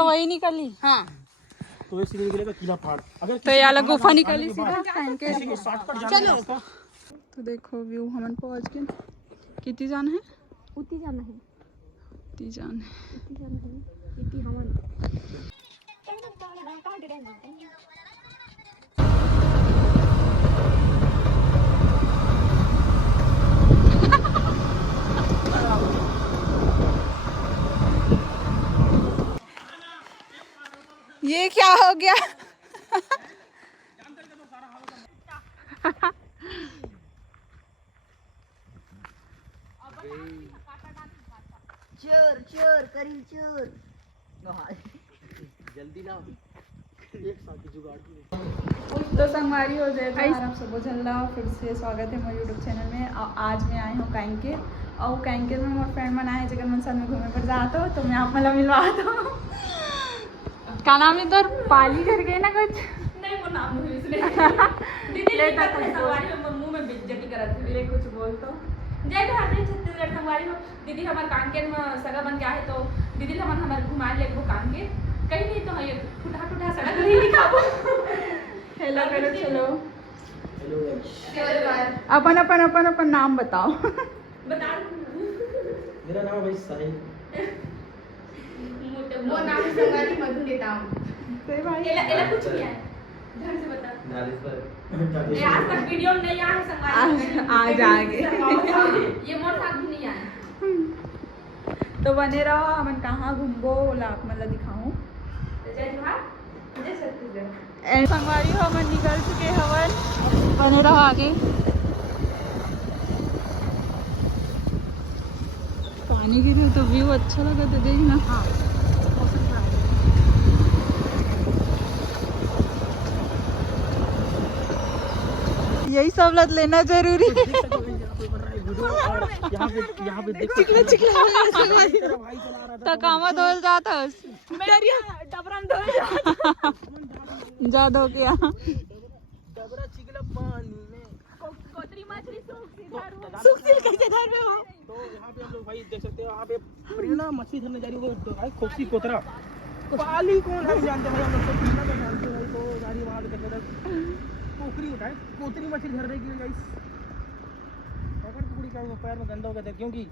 वही निकली। हाँ तो ये सीधे निकलेगा किला पहाड़। अगर तो ये अलग गुफा निकली सीधा किसी को शॉर्टकट जाना है रास्ता, तो देखो व्यू हमन पहुंच गए। कितनी जान है? उतनी जाना है, इतनी जान है। इतनी जाना है, इतनी हमन। ये क्या हो गया? चोर चोर करी चोर। जल्दी ना एक साथ ही जुगाड़ की। तो संगवारी हो जाए आप सब झल्ला फिर से स्वागत है मेरे यूट्यूब चैनल में। आज मैं आई हूँ कैंके और कैंके में मोर फ्रेंड मन आए जगह मन साथ में घूमे पर जाता हूँ, तो मैं आप मतलब मिलवा दो। क्या नाम है इधर? पाली घर गए ना कुछ नहीं वो नाम नहीं इसलिए दीदी ले ले तक संगवारी में मुंह में बेइज्जती करत है। ले कुछ बोल तो। जय भारत छत्तीसगढ़ संगवारी हो दीदी हमार कांकेर में सगा बन के आए, तो दीदी हमन हमार घुमा ले वो कांके कहीं नहीं तो ये टूटा टूटा सड़क नहीं दिखाबो। हेलो करो चलो। हेलो अपन अपन अपन अपन नाम बताओ। बता मेरा नाम भाई साहिल। वो नाम संगवारी मधु देता हूं। सही भाई। एला एला कुछ नहीं है, ढंग से बता। ये आज तक वीडियो में नहीं आया है संगवारी। आज आ गए। ये मोर साथ भी नहीं आया। तो बने रहो, हमन कहाँ घूमबो ओला आप मतलब दिखाऊं। जय जोहार, जय छत्तीसगढ़। संगवारी हो हमन निकल चुके हवन, बने रहो आगे। पानी गिरे तो व्यू अच्छा लगा तो देखना। हाँ यही सब लत लेना जरूरी है। यहाँ पे देख तो कामा धोल जाता जा धो के डबरा चिकला पानी में कोतरी मछली सुखसिल कैसे धर में हो। तो यहाँ पे हम लोग भाई देख सकते हो, यहाँ पे प्रेरणा मछली धरने जा रही है। वो खोपसी कोतरा पाली कौन है जानते भाई, हम लोग तो प्रेरणा को जानते हैं भाई। तो गाड़ी वहाँ पे पोखरी उठाए कोतरी मछली धरने के लिए गाइस। पकड़ पकड़ी का पैर में गंदा हो गया था, क्योंकि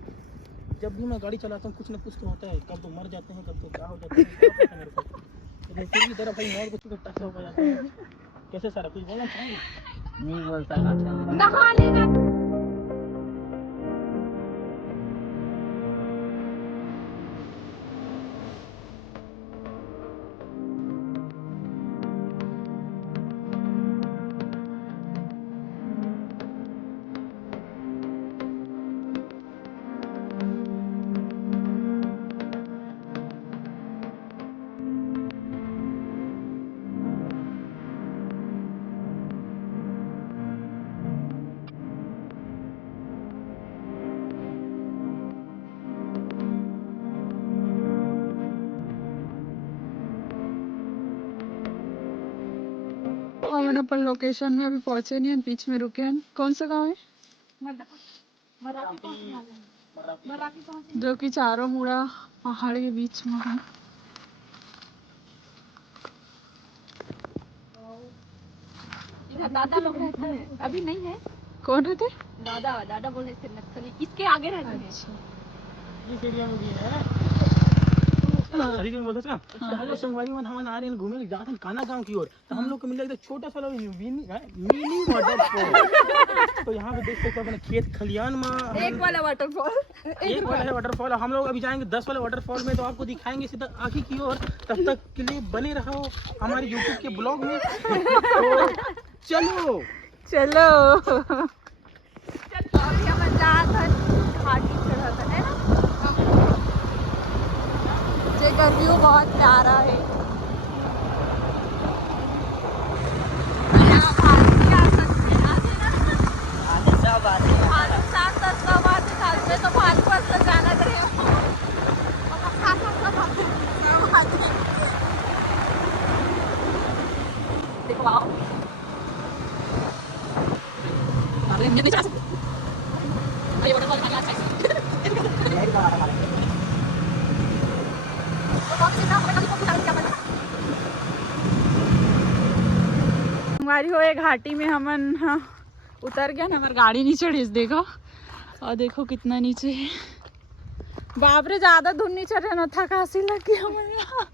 जब भी मैं गाड़ी चलाता हूँ कुछ ना कुछ तो होता है। कब तो मर जाते हैं, कब तो क्या हो जाता है, क्या पता मेरे को। फिर भी तेरा भाई मौत कुछ टच हो जाता है। कैसे सारा कुछ बोलना चाहिए नहीं बोलता नहा लेगा। और अपन लोकेशन में अभी पहुंचे नहीं हैं, बीच में रुके हैं। कौन सा गांव है? जो कि चारों मुड़ा पहाड़ के बीच में है। दादा लोग रहते हैं, अभी नहीं है। कौन रहते? दादा दादा बोल रहे थे नक्सली, इसके आगे रहते हैं। इस एरिया में भी है। सही में बोलते ना, हेलो संगवारी में हम आ रहे हैं घूमने जाते हैं काना गांव की ओर। तो हम लोग को मिला एक छोटा सा मिनी वाटरफॉल। तो यहाँ पे देख सकते हो अपने खेत खलियान में एक वाला वाटरफॉल, एक वाला है वाटरफॉल। हम लोग अभी जाएंगे 10 वाले वाटरफॉल में, तो आपको दिखाएंगे सीधा आगे की ओर। तब तक के लिए बने रहो हमारे यूट्यूब के ब्लॉग में। तो चलो चलो। अभी हम जात हन घाटी चढ़त है ना, जेकर व्यू बहुत प्यारा है। देखो आओ अरे नहीं जा सकते। अरे वाटरफॉल का अच्छा है। तो कौन सी ना हमें कभी संगवारी हो एक घाटी में हमन हाँ उतर गया ना, हमारी गाड़ी नीचे चढ़ी देखो, और देखो कितना नीचे है। बाप रे ज्यादा दूर नीचे रहना था, काशी लग गया हमें यहाँ।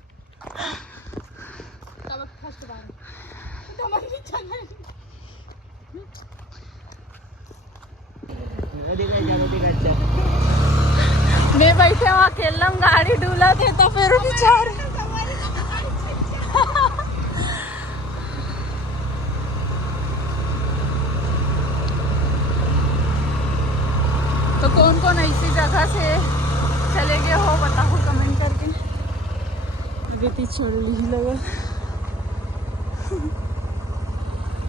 मैं बैठे वहाँ अकेला गाड़ी डूला थे तो फिर बेचारे तो कौन कौन ऐसी जगह से चले गए हो बताओ कमेंट करके। अभी ती छोड़ ली लगा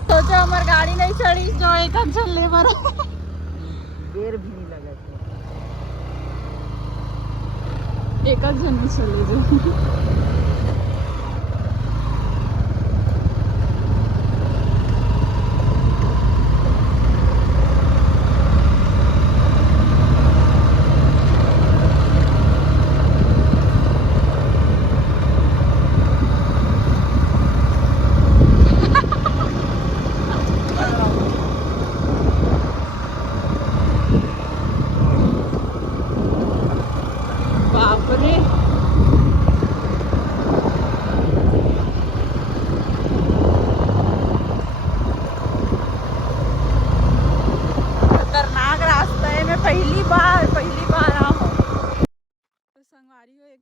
सोचो हमारी गाड़ी नहीं चढ़ी जो एक चल ले पर देर भी नहीं लगा एक जन चले जो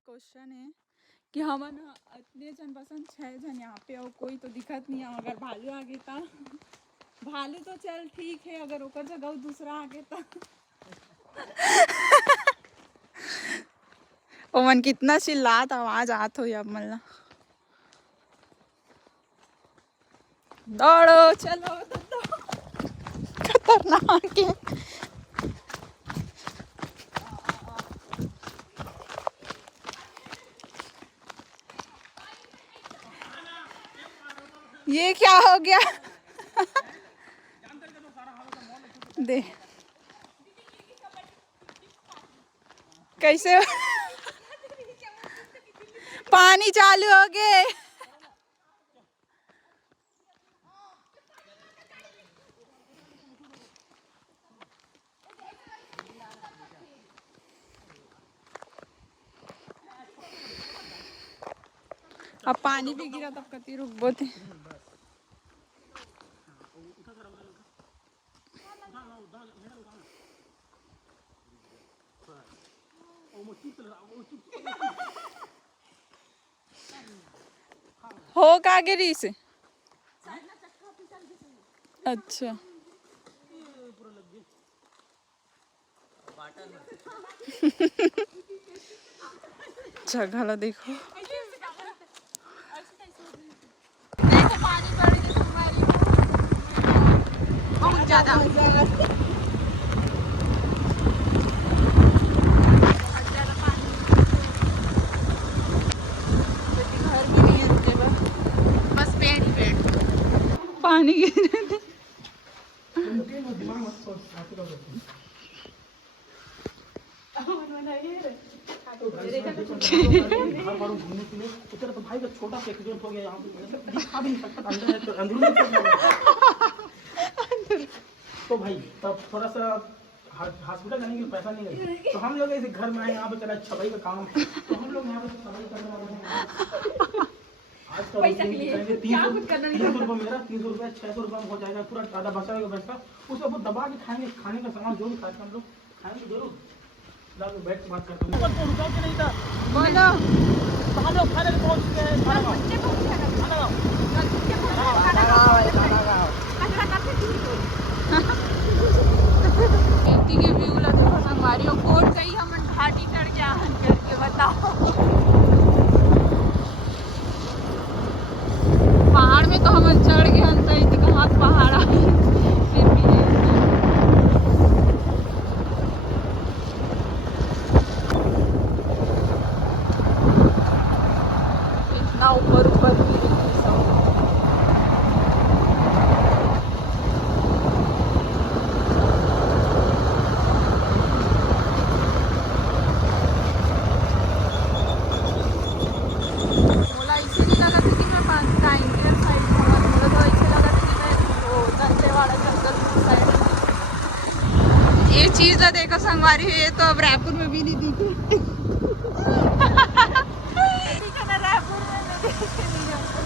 क्वेश्चन है कि हमन इतने जन पसंद 6 जन यहाँ पे और कोई तो दिखत नहीं है। अगर भालू आ गए तो भालू तो चल ठीक है, अगर ओकर जगह दूसरा आ गए तो ओमन कितना चिल्लात आवाज आत हो अब मल्ला दौड़ो चलो तो खतरनाक है। ये क्या हो गया दे कैसे पानी चालू हो गए। अब पानी भी गिरा तब कति रुकबो थे। हो का गिरी से अच्छा जगह देखो पानी बढ़ गया बहुत ज्यादा। पानी गिर भाई का छोटा सा एक्सीडेंट हो गया यहाँ पे दिखा भी नहीं सकता अंदर अंदरूनी तो भाई तब थोड़ा सा हॉस्पिटल जाने के लिए पैसा नहीं है तो हम लोग ऐसे घर में आए यहाँ पे चला छपाई का काम तो हम लोग यहाँ पे छपाई करने वाले हैं। आज का 300 रुपये मेरा 300 रुपये 600 रुपये में हो जाएगा पूरा दादा बचा पैसा उसको बहुत दबा के खाएंगे खाने का सामान जो भी खाते हम लोग खाएंगे जरूर बैठ के बात करते हैं नहीं था बोलो हम लोग खाने पहुँच के व्यू लगे संगवारी और कोट गई हम घाटी चढ़ गया करके बताओ। पहाड़ में तो हम चढ़ गए अंत कहाँ पहाड़ आए फिर भी इतना ऊपर ऊपर बोला इसी नहीं लगा था कि मैं टाइम साइड बोला तो ऐसे लगा था कि मैं चीज तो देखो संगवारी है, तो अब रायपुर में भी नहीं दिखी।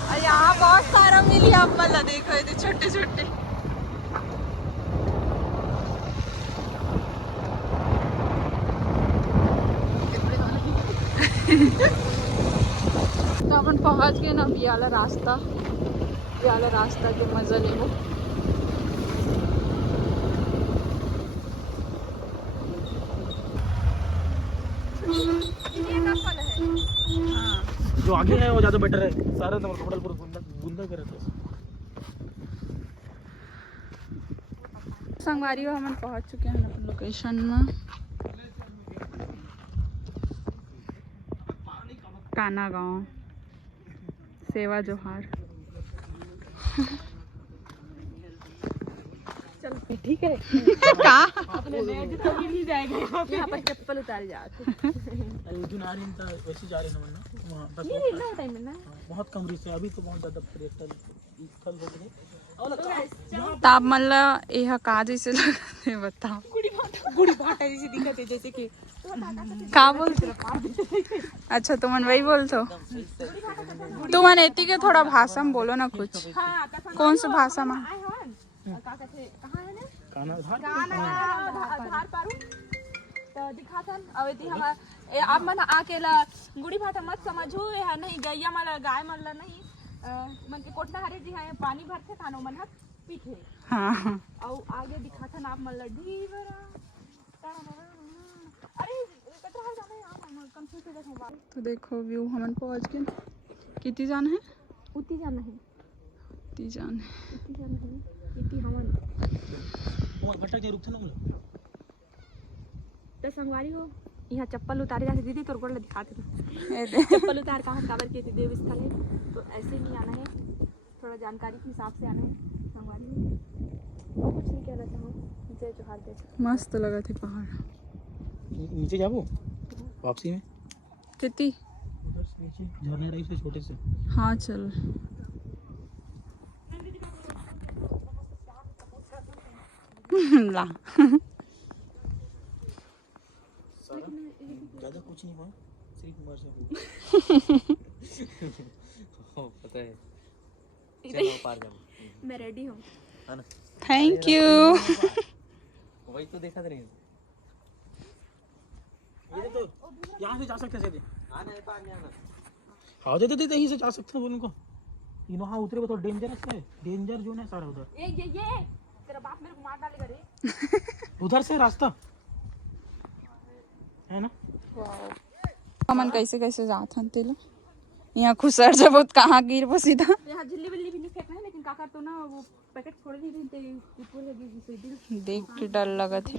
और यहाँ बहुत सारा मिली अब वाला देखो, ये छोटे छोटे। तो अपन पहुंच गए ना ये वाला रास्ता के मजा ले वो। जो आगे है वो ज्यादा बेटर है, सारा तो होटल पर बुंदा करे तो। संगवारी हो हम पहुंच चुके हैं अपन लोकेशन में, काना गांव, सेवा जोहार। चल ठीक है। कहाँ अपने बैग तो नहीं जाएगा, यहाँ पर चप्पल उतार जाते। अर्जुन आ रही था वैसे जा रहे हैं ना वहाँ बस। नहीं ना टाइम में ना बहुत कम रिस है अभी, तो बहुत ज्यादा पर्यटन स्थल हो गए। ताप मतलब यह का जैसे लगते बताओ। गुड़ी भाटा जैसे दिखते, जैसे कि का बोलते? अच्छा तुमन वही बोलते हो। तुमन एती के थोड़ा भाषा में बोलो ना कुछ। कौन सा भाषा में? आधार पारू तो दिखाथन अवेती हमार आप मन आकेला गुड़ी भाटा मत समझो, यह नहीं गैया मला गाय मला नहीं मन के कोटना हरे जी है पानी भरथे थानो मन हक पीछे। हाँ और आगे दिखाथन आप मला ढीवरा। अरे कतरा है जाने हम कंफ्यूज हो गए बात। तो देखो व्यू हमन पहुंच गए। कितनी जान है? उती जाना है, इतनी जान है। उती जाना है, इती हमन वो भटक के रुक थे ना बोलो। तो संगवारी हो यहाँ चप्पल उतारे जाते दीदी, तोर गोड़ दिखाते ये दे। चप्पल उतार कहाँ काबर के देव स्थल है, तो ऐसे नहीं आना है, थोड़ा जानकारी के हिसाब से आना है संगवारी हो। और कुछ नहीं कहना चाहूँ, जय जोहार दे। मस्त लगा थे पहाड़। नीचे जाओ वापसी में कितनी? उधर से नीचे झरने रही से छोटे से। हाँ चल। ला ज्यादा कुछ नहीं हुआ, सिर्फ मर से पता है। चलो पार जाओ, मैं रेडी हूँ। है ना? Thank you. वही तो देखा था नहीं। ये तो यहाँ से जा सकते हैं सीधे। हाँ दे यहीं से जा सकते हैं उनको। यहाँ उतरे तो डेंजरस है, डेंजर जोन है सारा उधर। ये तेरा बाप मेरे को मार डालेगा रे। उधर से रास्ता है ना। हमन कैसे कैसे जात हन तेलो यहाँ खुसर जब बहुत कहाँ गिर बसी था। यहाँ झिल्ली बिल्ली भी नहीं फेंकना है, लेकिन काका तो ना वो पैकेट छोड़ दी थी ऊपर लगी सीधी। देख के डर लगा थे।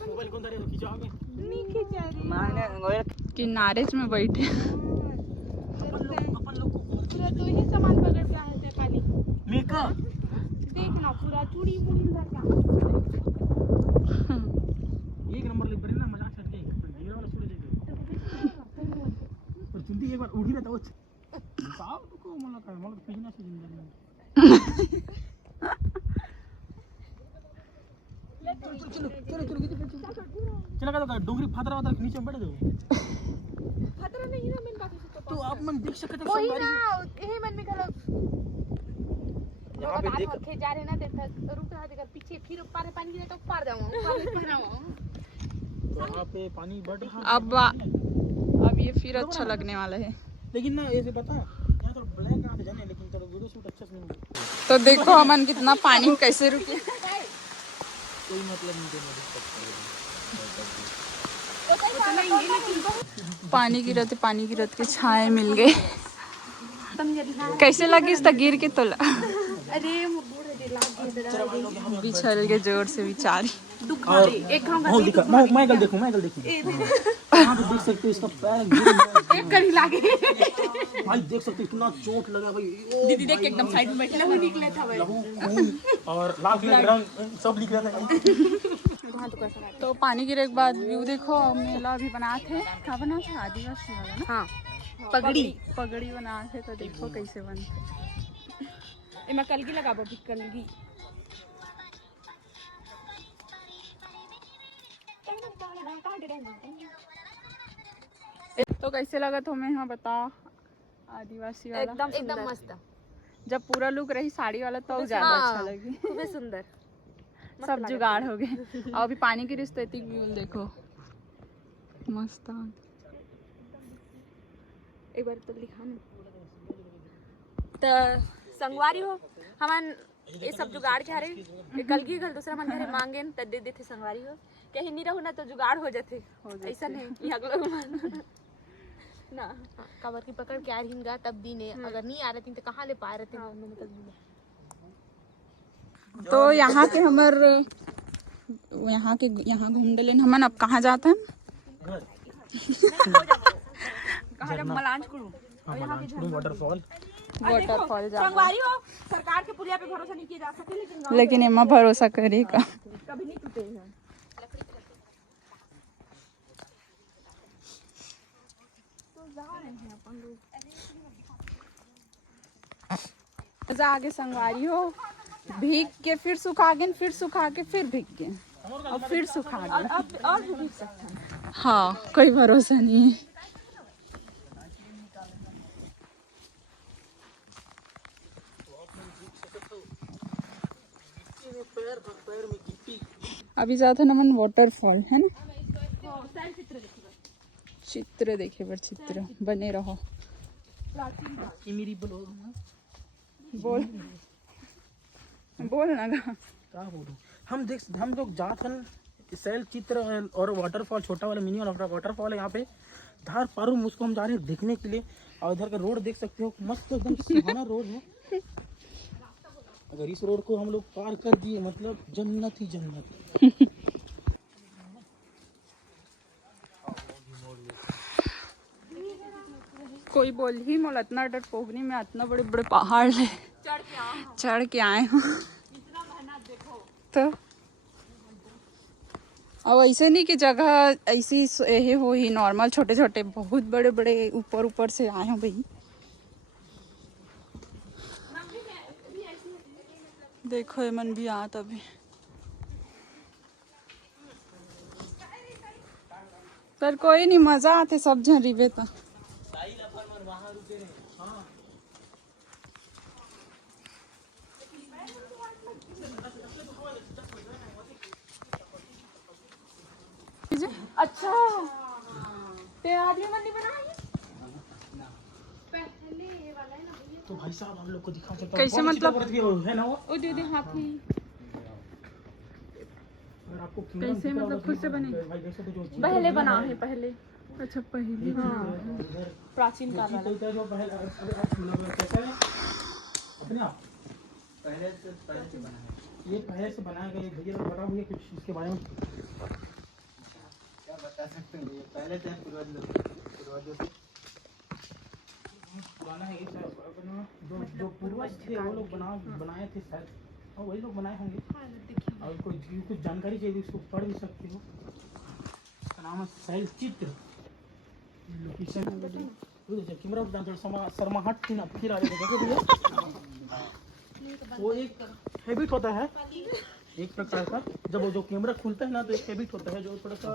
मोबाइल कौन धरे खिंचाओगे? नहीं खींचा रही। किनारे में बैठे। अपन लोग को पूरा तो ही सामान पकड़ के आए थे पानी। मेकअप देखना पूरा चूड़ी पूरी उधर का। एक नंबर लिख पड़े ना, मजाक करके ये वाला छोड़ देंगे। पर चुंटी एक बार उड़ी ना तो वो साहब को मला काय मला पिजना से जिंदगी में। चलो चलो का तो डोंगरी फादरा वादरा के नीचे बैठ जाओ। खतरा नहीं ना मेन बात है तो आप मन देख सकते हो वही संगवारी। ना यही मन में गलत यहाँ पे देख खे जा रहे ना देखा रुक रहा देखा पीछे फिर ऊपर है पानी गिरे तो पार जाऊंगा तो यहाँ पे पानी बढ़ रहा है। अब ये फिर अच्छा लगने वाला है। लेकिन ना ऐसे पता है यहाँ तो ब्लैक आके जाने, लेकिन तेरा वीडियो शूट अच्छा से नहीं होगा। तो देखो हमन कितना पानी कैसे रुके। कोई मतलब नहीं देना पानी गिरत के छाए मिल गए। कैसे लगी इस गिर के तो अरे बिछल के जोर से बेचारी। और एक खाऊंगा दिखा मैं कल देखूं यहाँ पे देख सकते हो इसका पैर गिर एक कड़ी लागे भाई, देख सकते हो इतना चोट लगा भाई। दीदी देख के एकदम साइड में बैठे लहू निकले था भाई। लहू खून और लाल कलर का रंग सब लिख रहा था। वहाँ तो कैसा है। तो पानी गिरे के बाद व्यू देखो। मेला भी बनाए थे, क्या बना था, आदिवासी वाला ना। हाँ पगड़ी पगड़ी बनाए थे, तो देखो कैसे बनते। इमा कलगी लगा बो कलगी। तो कैसे लगा तुम्हें, हाँ बताओ, आदिवासी वाला। एकदम मस्त। जब पूरा लुक रही साड़ी वाला तो ज्यादा अच्छा लगी। खूब सुंदर। सब जुगाड़ हो गए। और अभी पानी की रिश्तेती व्यू देखो, मस्त। एक बार तो लिखा ना तो संगवारी हो हमन ये सब जुगाड़ के हरे कलगी घल दूसरा मन घरे मांगे त दे देथे संगवारी हो कहीं नहीं रहू ना तो जुगाड़ हो जाते। ऐसा नहीं कि अगला मन ना काबर की पकड़ के आ रहीगा तब दीने अगर नहीं आ रही तो कहाँ ले पा रहे तो यहाँ के हमर यहाँ घूम डले हमन। अब कहाँ जाते हैं? कहाँ जब मलांच करूँ और यहाँ की वाटरफॉल जा। संगवारी हो सरकार के पुलिया पे भरोसा नहीं किया जा सकते, लेकिन एमा भरोसा करेगा कभी नहीं टूटे हैं। आगे संगवारी हो भीग के फिर सुखा गए, फिर सुखा के फिर भीग गए और फिर सुखा गए। और भी भीग सकते हैं। हाँ कोई भरोसा नहीं है। अभी जाते हैं नमन वाटरफॉल है ना। चित्र देखे पर चित्र बने रहो। मेरी बोल बोल ना गा। क्या बोलूं, हम लोग जाते हैं शैल चित्र और वाटरफॉल, छोटा वाला मिनी वाटरफॉल है यहाँ पे धार पारू। उसको हम जा रहे हैं देखने के लिए। और इधर का रोड देख सकते हो, मस्त एकदम सुहाना रोड है। अगर इस रोड को हम लोग पार कर दिए मतलब जन्नत ही जन्नत। कोई बोल ही मोल इतना डर पोखरी में इतना बड़े बड़े पहाड़ है, चढ़ के आए हूँ। तो अब ऐसे नहीं कि जगह ऐसी यही हो ही नॉर्मल, छोटे छोटे बहुत बड़े बड़े ऊपर ऊपर से आए हूँ भाई। देखो ये मन भी आत अभी। पर कोई नहीं, मजा आते सब जन रिवे तो। अच्छा ते आदमी मंडी बनाई तो भाई साहब हम लोग को दिखा सकता कैसे मतलब है ना वो दीदी हाथी अगर आपको कैसे मतलब खुद से बने? भाई देख सकते हो जो पहले बना है पहले। अच्छा पहले प्राचीन काल वाला। जो पहले कैसा है अपने आप पहले से बना है। ये पहले से बनाया गया। भैया लोग बता हुए कुछ इसके बारे में क्या बता सकते हैं? पहले से पूर्वजों से पुराना है ये सब। जो पूर्वज थे वो लोग बनाए थे शायद, और वही लोग बनाए होंगे। और कोई कुछ जानकारी चाहिए उसको पढ़ भी सकते हो। इसका नाम है शैल चित्र। लोकेशन कैमरा शर्माहट थी ना, फिर आ जाएगा। वो एक हैबिट होता है एक प्रकार का, जब वो जो कैमरा खुलता है ना तो एक हैबिट होता है जो थोड़ा सा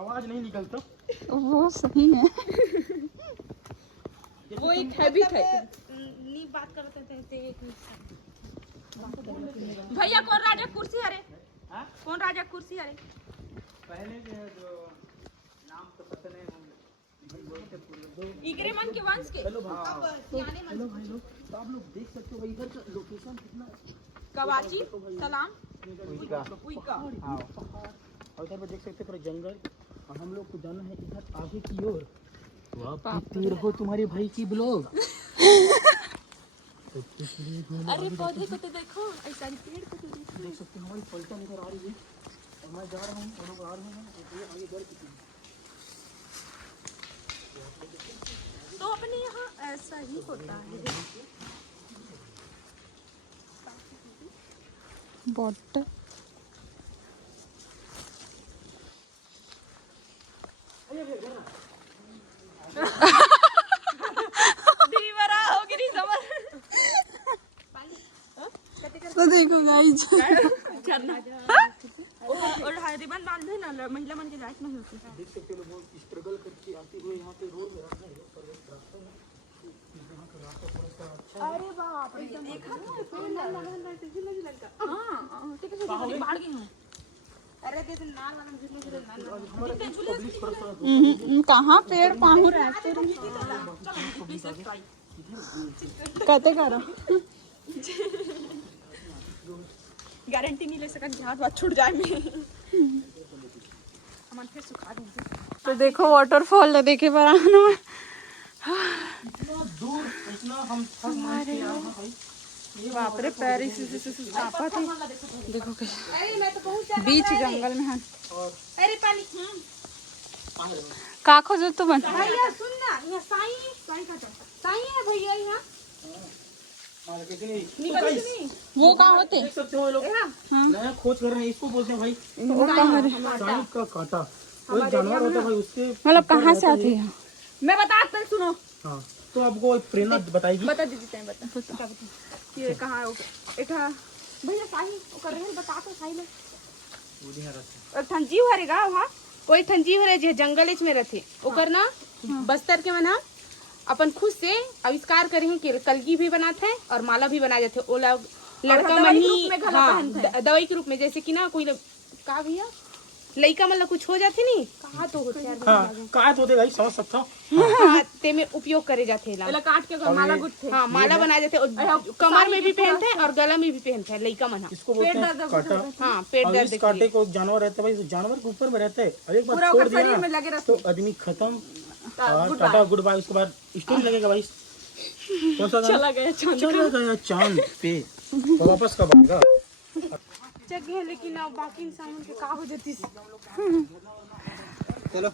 आवाज नहीं निकलता। वो सही है। वो एक हैबिट है। नहीं बात करते थे भैया कौन राजा कुर्सी हरे? कौन राजा कुर्सी हरे? पहले जो नाम तो पता नहीं इगरे मन के वंश के। हेलो भाई लोग, तो आप लोग देख सकते हो इधर का लोकेशन कितना कवाची सलाम उइका। और इधर पे देख सकते हो पूरा जंगल। और हम लोग को जाना है इधर आगे की ओर। तो आप तीर हो तुम्हारे भाई की ब्लॉग। अरे पौधे को तो देखो, ऐसा पेड़ को तो देखो। देख सकते हो हमारी पलटन इधर आ रही है और मैं जा रहा हूँ, और लोग आ रहे हैं और ये आगे बढ़ चुके हैं। तो अपने यहाँ ऐसा ही होता है। बॉट तो देखो गाइस और रिबन बांधे ना महिला मन के लायक नहीं होती। देख सकते हो लोग स्ट्रगल करके आते हुए यहाँ पे रोड में रास्ता है पर रास्ता है यहाँ का रास्ता थोड़ा सा अच्छा है। अरे बाप रे देखा ना पेड़ लगा लगा हां ठीक है बाहर गई हूं। अरे कैसे नाल वाला झूले कहाँ पेड़ पाहू रहते कहते करो गारंटी नहीं ले सकत जहां बात छूट जाए में हम फिर सुखा दीजिए। तो देखो वाटरफॉल देखे पर आना इतना दूर इतना हम थक मान के आए हैं भाई। बाप रे पैर से कांपा थे। देखो कैसे बीच जंगल में हैं। अरे पानी का खोजो तू बन भैया सुन ना यहाँ साई है भैया यहाँ वो कहाँ होते देख सकते हो ये लोग नया खोज कर रहे हैं इसको बोलते हैं भाई वो कहाँ साई का कांटा। कोई जानवर होता है भाई उसके मतलब कहाँ से आते हैं मैं बता पहले सुनो। हाँ तो आपको एक प्रेरणा बताएगी। बता दीजिए टाइम बता ये कहाँ है एठा भैया साई कर रहे हैं बता तो साई ले ठन जीव हरेगा वहाँ कोई ठन जीव हरे जे जंगल में रहते ओकर ना बस्तर के मना अपन खुद से आविष्कार करे हैं कि कलगी भी बनाते हैं और माला भी बना जाते हैं। वो लोग लड़का मन ही दवाई के रूप में जैसे कि ना कोई का भैया लड़का मतलब कुछ हो जाते नहीं कहा तो होते हैं कहा तो भाई समझ सकता हूँ ते में उपयोग करे जाते हैं काट के माला गुथते हाँ माला बनाए जाते हैं कमर में भी पहनते हैं और गला में भी पहनते हैं लड़का मन इसको बोलते हैं कांटा। हाँ पेट और दर्द इस कांटे को जानवर रहता है भाई जानवर के ऊपर में रहता है और एक बार छोड़ दिया ना तो आदमी खत्म टाटा गुड बाय। उसके बाद स्टोरी लगेगा भाई कौन सा चला गया चांद पे तो वापस कब आएगा जगह लेकिन अब बाकी इंसान के का हो जाती चलो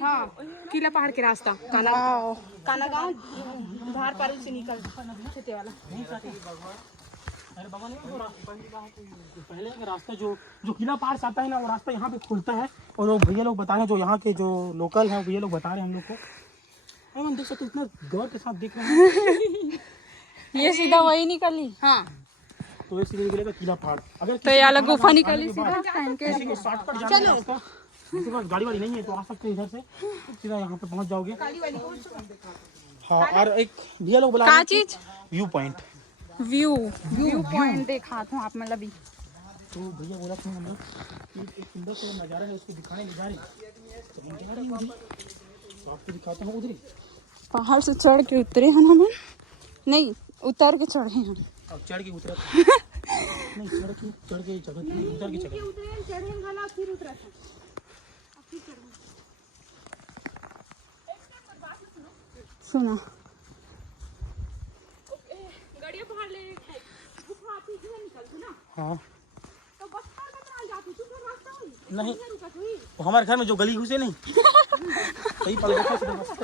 हाँ किला पहाड़ के रास्ता काना गाँव धार पार से निकल खेते वाला अरे बाबा नहीं पहले का रास्ता जो किला पार से आता है ना वो रास्ता यहाँ पे खुलता है और वो भैया लोग बता रहे हैं जो यहाँ के जो लोकल हैं भैया लोग बता रहे हैं हम लोग को। हम देख सकते इतना गौर के साथ देख रहे हैं ये सीधा वही निकली। हाँ तो ये सीधे निकलेगा किला पहाड़। अगर तो ये अलग गुफा निकली सीधा किसी को शॉर्टकट जाना है रास्ता जिसके पास गाड़ी वाली नहीं है तो आ सकते हैं इधर से सीधा यहाँ पे पहुँच जाओगे। हाँ और एक भैया लोग बुला क्या चीज व्यू पॉइंट व्यू पॉइंट देखा था आप मतलब तो भैया बोला था हम लोग एक सुंदर सा नज़ारा है उसको दिखाने ले जा रहे हैं तो हम जा रहे हैं उधर तो आपको दिखाता हूँ उधर पहाड़ से चढ़ के उतरे हैं हम नहीं उतर के चढ़े हैं अब चढ़ के उतरा नहीं चढ़ के जगह उतर के जगह सुना गड़िया पहाड़ ले गुफा आती है निकलती ना हाँ तो बस कहाँ जाती तू रास्ता हुई नहीं वो हमारे घर में जो गली घुसे नहीं सही पल गया था मस्त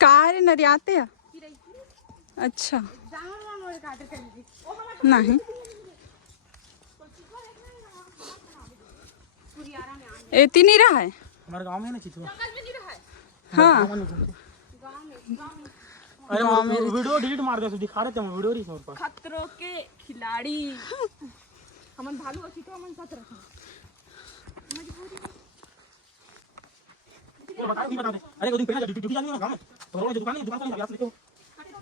कार नरियाते हैं अच्छा नहीं एती नहीं रहा है हमारे गांव में है ना चितवा हाँ अरे वीडियो डिलीट मार दे दिखा रहे थे हम वीडियो नहीं हमारे पास खतरों के खिलाड़ी हमन भालू अच्छी तो हमन साथ रखा ये बता दे अरे वो दिन पहले ड्यूटी जानी है ना गांव में तो रोड दुकान है दुकान से यहाँ से लेके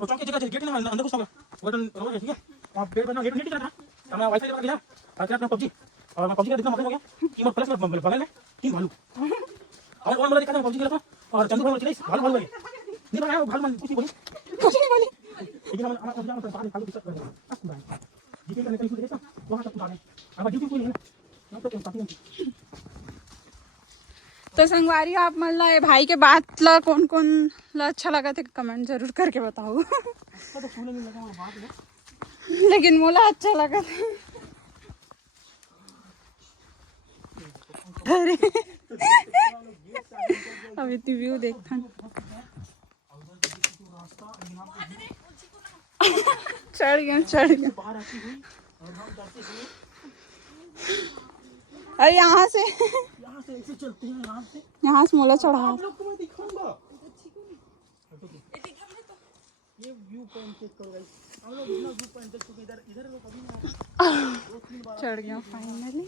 वो चौक की जगह गेट नहीं अंदर घुस गया बटन रोड है ठीक है वहां पेड़ बना गेट नहीं टिक रहा था मैं वाईफाई लगा दिया और अपना पबजी और मैं पबजी का देखना मतलब हो गया कीमत प्लस में बगल में तीन भालू और मैं देखा था पबजी खेला था और चंदू भालू चले भालू भालू नहीं बनाया भालू मन कुछ नहीं बोली लेकिन हम अपना पबजी में भालू दिक्कत कर रहे हैं जीके का निकल के देखा वहां तक डाले अब ड्यूटी कोई नहीं है मैं तो काफी तो संगवारी आप मतलब भाई के बात ला कौन कौन ला अच्छा लगा था कमेंट जरूर करके बताओ तो फूल नहीं लगा और बात है लेकिन मोला अच्छा लगा था अरे अब इतनी व्यू देखता चढ़ गया बाहर आती हुई और हम जाते हुए अरे यहाँ से ऐसे चलते हैं आराम से यहाँ से मोला चढ़ा आप लोग को मैं ये व्यू पॉइंट चेक करो गाइस, हम लोग इतना व्यू पॉइंट देख चुके, इधर लोग कभी नहीं आए। चढ़ गया फाइनली।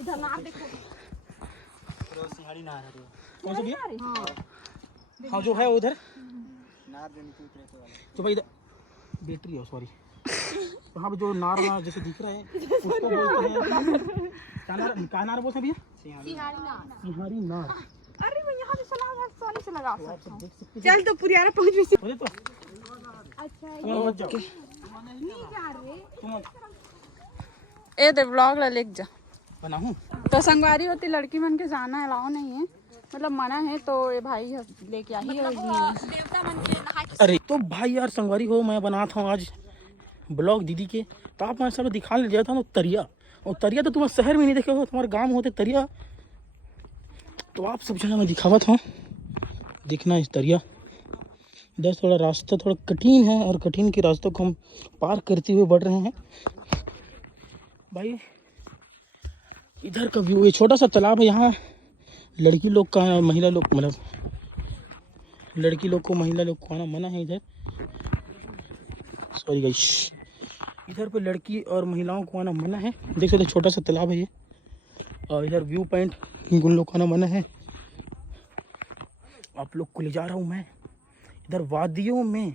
इधर ना देखो, सिंहाड़ी नहर है। कौन सा भैया? हाँ जो है उधर नार जो नीचे उतरे थे वाला, तो भाई इधर बैटरी है, सॉरी वहाँ पे जो नार जैसे दिख रहा है उसको बोलते हैं क्या नार बोलते हैं भैया? सिंहाड़ी नार। अरे मैं यहाँ से चला आसानी से लगा सकता हूँ। देख सकते चल तो पुरियारा पहुँच भी हो तो अच्छा नहीं जा रहे तुम ए दे ब्लॉग ला लेके जा। बनाऊं? तो संगवारी होती लड़की मन के जाना अलाउ नहीं है, मतलब मना है, तो ये भाई लेके आई है। देवता मन के नहा के। अरे तो भाई यार संगवारी हो, मैं बना था आज ब्लॉग दीदी के, तो आप सब दिखा ले जाता हूँ तरिया, और तरिया तो तुम्हारे शहर में नहीं देखे हो, तुम्हारे गांव में होते तरिया, तो आप सब जगह मैं दिखावा था। देखना इस तरिया, इधर थोड़ा रास्ता थोड़ा कठिन है, और कठिन के रास्तों को हम पार करते हुए बढ़ रहे हैं भाई। इधर का व्यू, ये छोटा सा तालाब है, यहाँ लड़की लोग का महिला लोग, मतलब लड़की लोग को महिला लोग को आना मना है इधर, सॉरी गाइस, इधर पे लड़की और महिलाओं को आना मना है। देख सकते छोटा सा तालाब है ये, और इधर व्यू पॉइंट उन लोग को आना मना है। आप लोग को ले जा रहा हूँ मैं इधर वादियों में,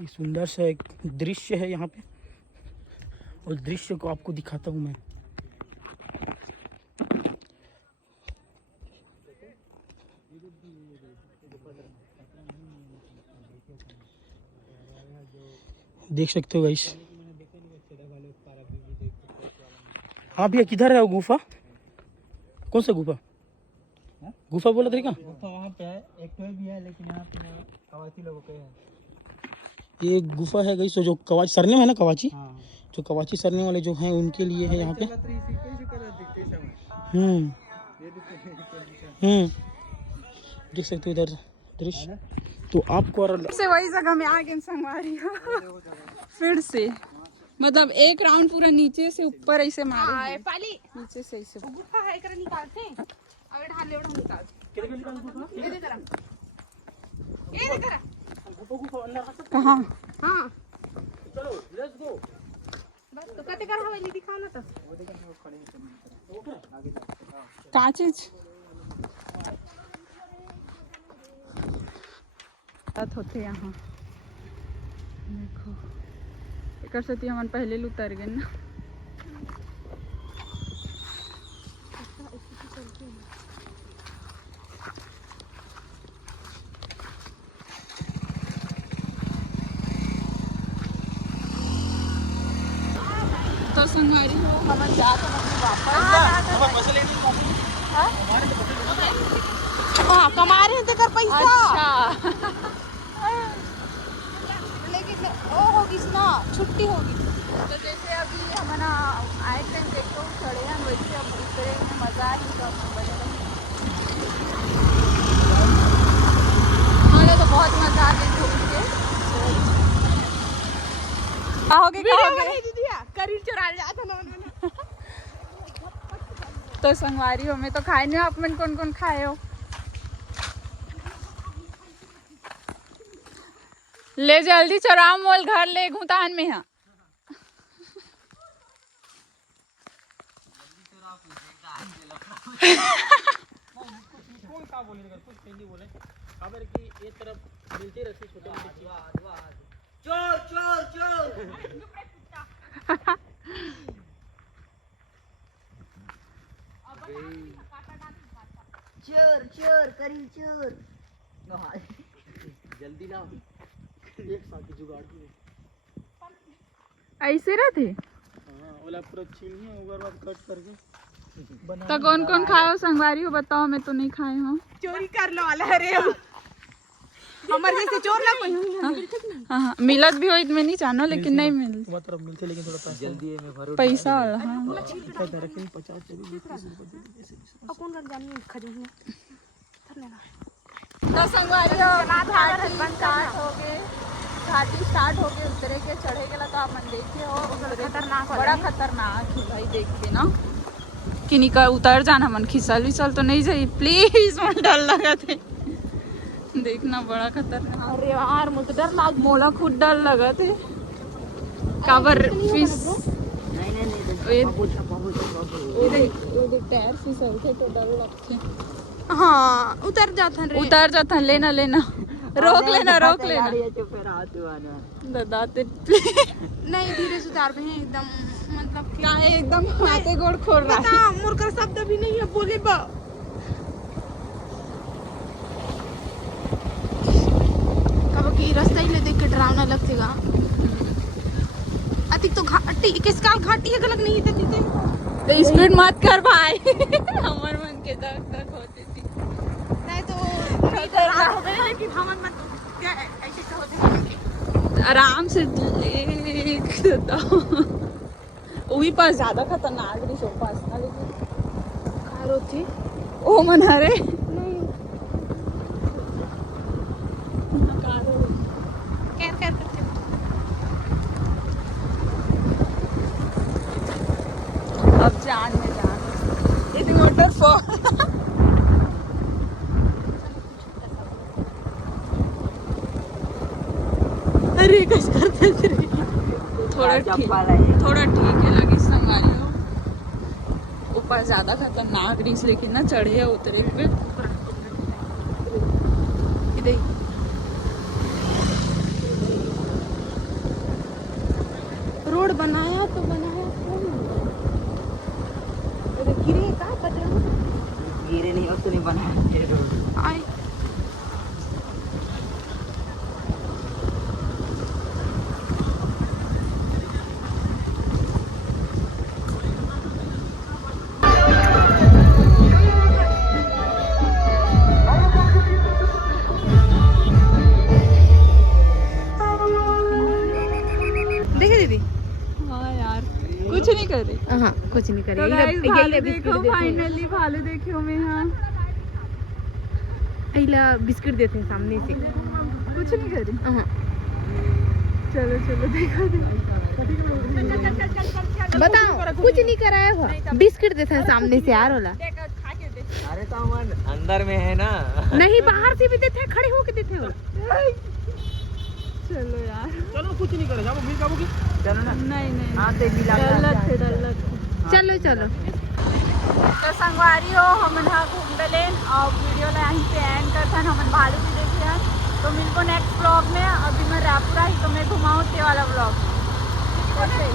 ये सुंदर सा एक दृश्य है यहाँ पे, और दृश्य को आपको दिखाता हूँ मैं। देख सकते हो गाइस। हाँ भैया किधर है वो गुफा? कौन सा गुफा? गुफा बोला तरीका? गुफा वहाँ पे है, एक तो भी है, लेकिन यहाँ पे कवाची लोगों के है। ये गुफा है गाइस, जो कवाची सरने में है ना, कवाची हाँ। जो कवाची सरने वाले जो हैं उनके लिए है यहाँ पे। देख सकते हो इधर दृश्य, तो आपको और से वही जगह में आ गए संगवारी हो फिर से, मतलब एक राउंड पूरा नीचे से ऊपर ऐसे मारे हैं। पाली नीचे से ऐसे गुफा है कर निकालते हैं, अब ढाल ले उड़ा निकाल ये दे करा, ये दे करा। कहाँ? हाँ चलो लेट्स गो। बस तो कते कर हवेली दिखाओ ना, तो कहाँ चीज बात होते यहाँ देखो, एक सती हमन पहले उतर गए ना। तो संगवारी हो हमन जात हां कमा रहे थे कर पैसा। अच्छा लेकिन ओ होगी ना, छुट्टी होगी। तो जैसे अभी हमारा आए टाइम देखो चढ़े हैं, वैसे अब उतरे में मजा ही तो हमें तो बहुत मजा आ गई घूम के। कहोगे दीदिया करील चुरा जाता ना। तो संगवारी हो में तो खाए नहीं, आप मन कौन कौन खाए हो? ले जल्दी चुराओ, मोल घर ले घुतान में है। कौन सा बोलेगा, कुछ नहीं बोले, खबर की एक तरफ मिलते रहते छोटे छोटे चोर चोर चोर। चोर चोर करी चोर। जल्दी ना, एक साथ की जुगाड़ की ऐसे रहते। हाँ वाला पूरा छीनिए ओवर बाद कट करके तो कौन कौन खाए हो संगवारी हो बताओ, मैं तो नहीं खाए हूँ। चोरी करने वाला है रे हमारे जैसे चोर ना कोई। हाँ मिलत भी हो में नहीं जानो, लेकिन नहीं मिल तुम्हारी तरफ मिलते, लेकिन थोड़ा पैसा जल्दी है, मैं भरो पैसा वाला। हाँ डायरेक्टली 50 कौन कर जानी खरीदने। तो संगवारी हो घाटी स्टार्ट हो गए, घाटी स्टार्ट हो गए, उतरे के चढ़े के तो आप मन देखे हो खतरनाक, बड़ा खतरनाक है भाई। देख के ना कि निकल उतर जाना मन, खिसल विसल तो नहीं जाई प्लीज, मन डर लगा थे देखना बड़ा खतरनाक। अरे यार मुझे डर लाग मोला खुद डर लगा थे काबर फिश टायर फिसल थे तो डर लगते। हाँ उतर जाता रे। उतार जाता लेना लेना रोक लेना दादाते नहीं धीरे से उतार रहे हैं एकदम मतलब क्या है एकदम हाथे गोड़ खोल रहा है। बता मुर्गा शब्द भी नहीं है बोले बा। कब की रास्ता ही ले देख के डरावना लगतेगा। अतिक तो घाटी किस काल घाटी है गलत नहीं देती थे। तो स्पीड मत कर भाई हमर मन के दक दक होती थी। नहीं तो खतरनाक हो गए लेकिन हमन मत क्या ऐसे तो होते आराम से देख देता वही पास ज्यादा खतरनाक रही सो पास ना लेकिन खारो थी ओ मना रे कैर कैर करते अब जान में जान इतनी वाटरफॉल अरे कैसे करते थे थोड़ा ठीक है लगी संगारी हो ऊपर ज्यादा खतरनाक रिस लेकिन ना चढ़े या उतरे पे इधर रोड बनाया तो बनाया अरे गिरे का कचरा गिरे नहीं और तो नहीं बनाया आई देखे दीदी हाँ यार कुछ नहीं कर रही हाँ कुछ नहीं तो करेगी गाइस भालू देखो फाइनली भालू देखी हूँ मैं यहाँ अइला बिस्किट देते हैं सामने से कुछ नहीं कर रही हाँ चलो चलो देखो बताओ कुछ नहीं कराया हुआ बिस्किट देते हैं सामने से यार वाला अरे तो हम अंदर में है ना नहीं बाहर से भी देते हैं खड़े होके देते हो चलो यार चलो कुछ नहीं करे जाओ मिल जाओगी चलो ना नहीं नहीं हाँ तो मिला डर लग चलो चलो तो संगवारी हो हम घूम डले और वीडियो ला यहीं पे एंड करता हमन भालू भी देखे हैं तो मिलको नेक्स्ट ब्लॉग में अभी मैं रायपुर आई तो मैं घुमाऊँ ते वाला ब्लॉग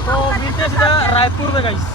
तो मिलते हैं सीधा रायपुर में गाइस।